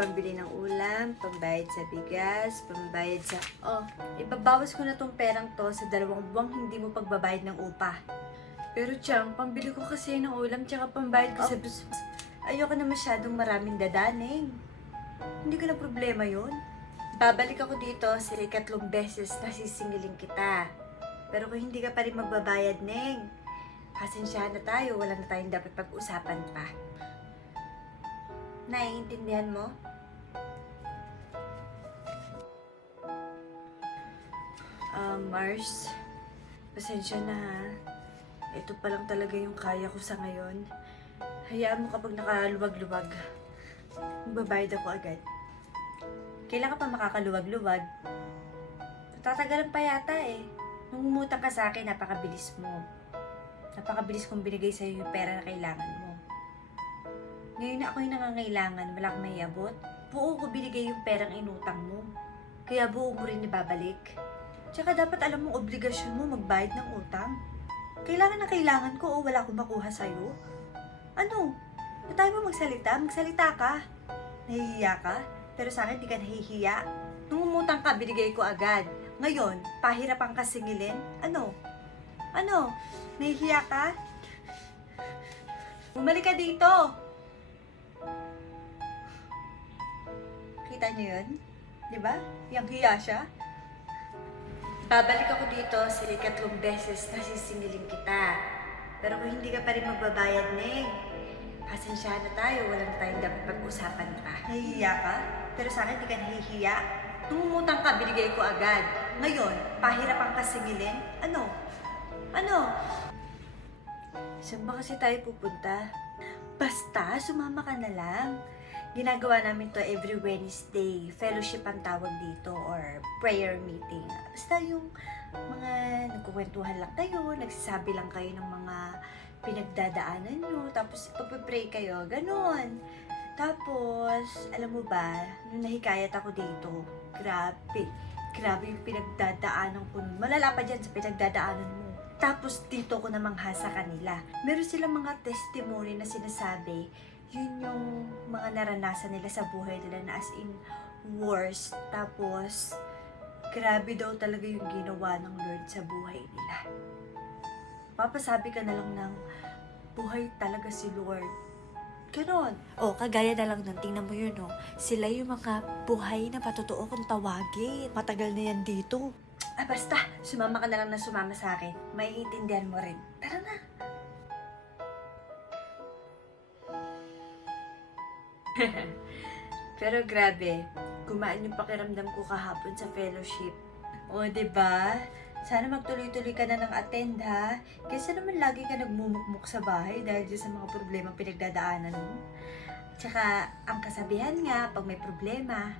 pambili ng ulam, pambayad sa bigas, pambayad sa... Oh, ibabawas ko na tong perang to sa dalawang buwang hindi mo pagbabayad ng upa. Pero Chang, pambili ko kasi ng ulam tsaka pambayad ko sa... Ayoko na masyadong maraming dadaning. Hindi ko na problema yon. Babalik ako dito sa ikatlong beses na sisingilin kita. Pero kung hindi ka pa rin magbabayad, Neng, pasensyahan na tayo, wala na tayong dapat pag-usapan pa. Naiintindihan mo? Ah, Mars, pasensya na ha. Ito pa lang talaga yung kaya ko sa ngayon. Hayaan mo kapag nakaluwag-luwag. Magbabayad ako agad. Kailan ka pa makakaluwag-luwag? Tatagalan pa yata eh. Nung umutang ka sa akin, napakabilis mo. Napakabilis kong binigay sa'yo yung pera na kailangan mo. Ngayon na ako yung nangangailangan, wala kang naiabot. Buo ko binigay yung perang inutang mo. Kaya buo mo rin ibabalik. Tsaka dapat alam mong obligasyon mo magbayad ng utang. Kailangan na kailangan ko o wala akong makuha sa'yo. Ano? Ba't tayo mo magsalita? Magsalita ka. Nahihiya ka? Pero sa akin, di ka nahihiya. Nung umutang ka, binigay ko agad. Ngayon, pahirapan ka singilin? Ano? Ano? Nahihiya ka? Bumalik ka dito! Kita niyo yun? Di ba? Yang hiya siya. Babalik ako dito sa ikatlong beses na sisingilin kita. Pero kung hindi ka pa rin magbabayad, Neng, pasensyahan na tayo, wala na tayong dapat pag-usapan pa. Nahihiya ka? Pero sa akin, di ka nahihiya. Nung umutang ka, binigay ko agad. Ngayon, pahirapan ka singilin? Ano? Ano? Saan ba kasi tayo pupunta? Basta, sumama ka na lang. Ginagawa namin to every Wednesday. Fellowship ang tawag dito or prayer meeting. Basta yung mga nagkukwentuhan lang kayo, nagsasabi lang kayo ng mga pinagdadaanan nyo, tapos ipapipray kayo, ganon. Tapos, alam mo ba, nung nahikayat ako dito, grabe, grabe yung pinagdadaanan ko. Malala pa dyan sa pinagdadaanan mo. Tapos dito ko namangha sa kanila. Meron silang mga testimony na sinasabi, yun yung mga naranasan nila sa buhay nila na as in worst. Tapos, grabe daw talaga yung ginawa ng Lord sa buhay nila. Papasabi ka na lang ng buhay talaga si Lord. Ganon. O, kagaya na lang nun, tingnan mo yun, no? Sila yung mga buhay na patotoo kung tawagin. Matagal na yan dito. Ah, basta, sumama ka na lang na sumama sa akin. Maiintindihan mo rin. Tara na. Pero grabe, gumaan yung pakiramdam ko kahapon sa fellowship. O, ba? Sana magtuloy-tuloy ka na ng attend ha. Kasi naman lagi ka nagmumukmuk sa bahay dahil dyan sa mga problema pinagdadaanan mo. Tsaka, ang kasabihan nga, pag may problema,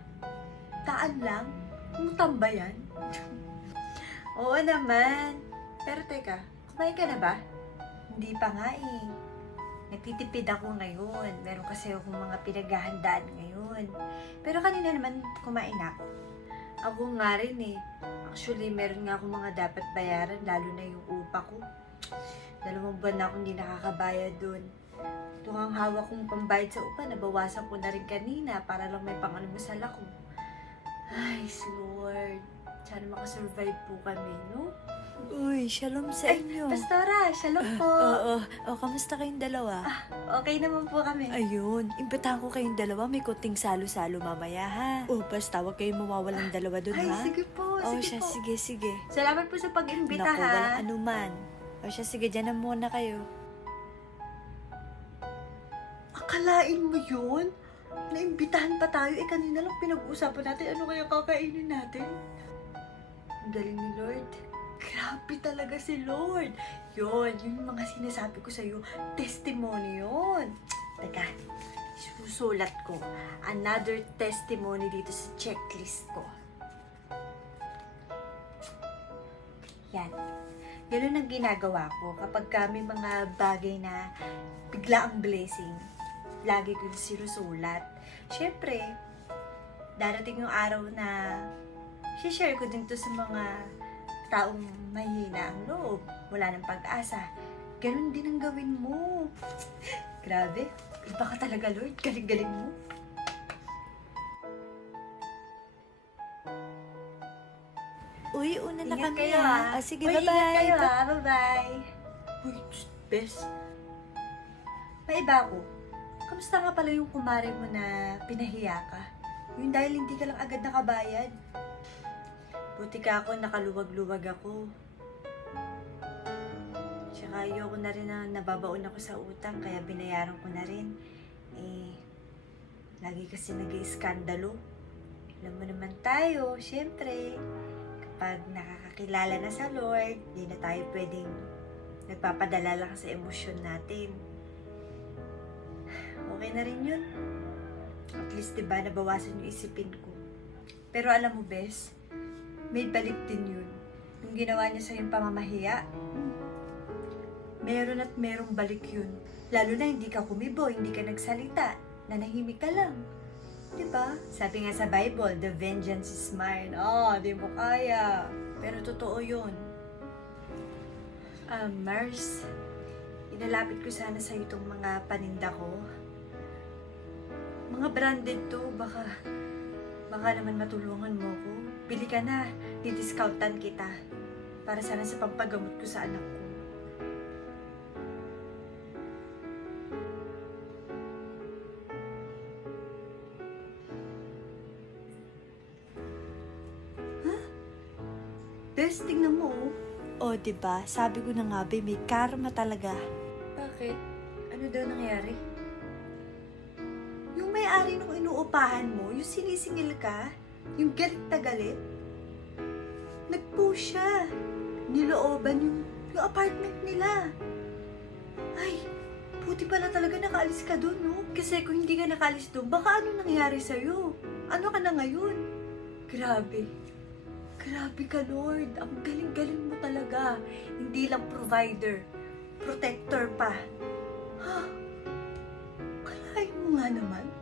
taan lang, kung tambayan. Oo naman. Pero teka, kumain ka na ba? Hindi pa nga eh. Nagtitipid ako ngayon. Meron kasi akong mga pinaghahandaan ngayon. Pero kanina naman kumain ako. Ako nga rin eh. Actually, meron nga akong mga dapat bayaran, lalo na yung upa ko. Dalawang buwan na akong hindi nakakabayad doon. Ito hawak kong pambayad sa upa, nabawasan ko na rin kanina para lang may pangalmusal ako. Ay, Lord. Sana makasurvive po kami, no? Uy, shalom sa inyo. Pastora, shalom po. Oo, oh, kamusta kayong dalawa? Okay naman po kami. Ayun, imbitahan ko kayong dalawa, may kunting salo-salo mamaya ha. Oh, basta huwag kayong mawawalang dalawa dun Ay, ha. sige po, Oh, sige siya, po. sige, sige. Salamat po sa pag-imbita, Naku, ha? walang anuman. O siya, sige, dyan na muna kayo. Akalain mo yun? Naimbitahan pa tayo, eh kanina lang pinag-uusapan natin ano kaya kakainin natin. Galing ni Lord. Grabe talaga si Lord. Yun, yun yung mga sinasabi ko sa'yo. Testimony yun. Teka, susulat ko. Another testimony dito sa checklist ko. Yan. Ganun ang ginagawa ko kapag kami mga bagay na bigla ang blessing. Lagi ko sinusulat. Siyempre, darating yung araw na share ko din to sa mga taong mahina ang loob, wala ng pag-asa. Ganun din ang gawin mo. Grabe, iba ka talaga Lord, galing-galing mo. Uy, una na kami kayo, ah. ah. Ah, sige, Uy, Ingat bye-bye. kayo ah, bye-bye. Uy, tsk, bes. May iba ko. Kamusta nga pala yung kumare mo na pinahiya ka? Yung dahil hindi ka lang agad nakabayad. Buti ka ako, nakaluwag-luwag ako. Tsaka ayoko na rin na nababaon ako sa utang, kaya binayaran ko na rin. Eh, lagi kasi nag-iskandalo. Alam mo naman tayo, syempre, kapag nakakakilala na sa Lord, di na tayo pwedeng nagpapadala lang sa emosyon natin. Okay na rin yun. At least, di ba, nabawasan yung isipin ko. Pero alam mo, Bes, may balik din yun. Yung ginawa niya sa yung pamamahiya, hmm, meron at merong balik yun. Lalo na hindi ka kumibo, hindi ka nagsalita, nanahimik ka lang. Di ba? Sabi nga sa Bible, the vengeance is mine. Oh, di mo kaya. Pero totoo yun. Ah, Mars, inalapit ko sana sa itong mga paninda ko. Mga branded to, baka, baka naman matulungan mo ko. Bili ka na, didiscountan kita. Para sana sa pampagamot ko sa anak ko. Bes, tingnan mo oh. O, di ba? Sabi ko na nga, be, may karma talaga. Bakit? Ano daw nangyari? May-ari nung inuupahan mo, yung sinisingil ka, yung galit na galit, nag-post siya. Nilooban yung, yung apartment nila. Ay, buti pala talaga nakaalis ka doon, no? Kasi kung hindi ka nakaalis doon, baka ano nangyari sa'yo? Ano ka na ngayon? Grabe. Grabe ka, Lord. Ang galing-galing mo talaga. Hindi lang provider, protector pa. Ha? Kalahin mo nga naman.